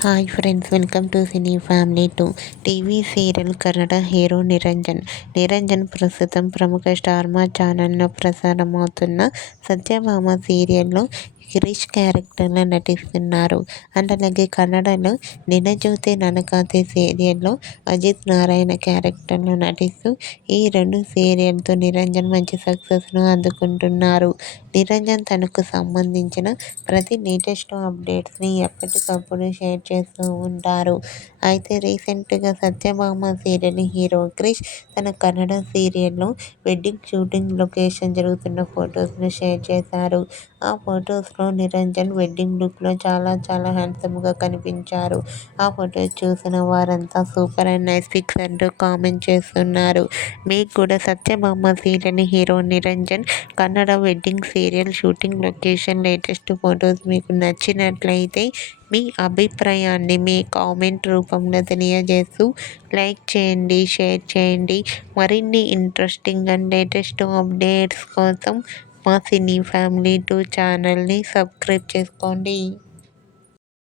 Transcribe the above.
Hi friends, welcome to cine family 2. TV serial Kannada hero Niranjan ప్రస్తుతం ప్రముఖ star మా ఛానల్లో ప్రసారమవుతున్న సత్యభామ సీరియల్లో గిరీష్ క్యారెక్టర్లో నటిస్తున్నారు. అండ్ అలాగే కన్నడలో నినజ్యోతి ననకాతే సీరియల్లో అజిత్ నారాయణ క్యారెక్టర్లో నటిస్తూ ఈ రెండు సీరియల్తో నిరంజన్ మంచి సక్సెస్ను అందుకుంటున్నారు. నిరంజన్ తనకు సంబంధించిన ప్రతి లేటెస్ట్ అప్డేట్స్ని ఎప్పటికప్పుడు షేర్ చేస్తూ ఉంటారు. అయితే రీసెంట్గా సత్యభామ సీరియల్ హీరో క్రిష్ తన కన్నడ సీరియల్లో వెడ్డింగ్ షూటింగ్ లొకేషన్ జరుగుతున్న ఫొటోస్ను షేర్ చేశారు. ఆ ఫొటోస్లో నిరంజన్ వెడ్డింగ్ లుక్లో చాలా హ్యాండ్సమ్గా కనిపించారు. ఆ ఫొటోస్ చూసిన వారంతా సూపర్ అండ్ నైస్ పిక్స్ అంటూ కామెంట్ చేస్తున్నారు. మీకు కూడా Satyabhama serial hero Niranjan Kannada wedding serial shooting location latest photos మీకు నచ్చినట్లయితే మీ అభిప్రాయాన్ని మీ కామెంట్ రూపంలో తెలియజేస్తూ లైక్ చేయండి, షేర్ చేయండి. మరిన్ని ఇంట్రెస్టింగ్ అండ్ లేటెస్ట్ అప్డేట్స్ కోసం మా సినీ ఫ్యామిలీ 2 ఛానల్ని సబ్స్క్రైబ్ చేసుకోండి.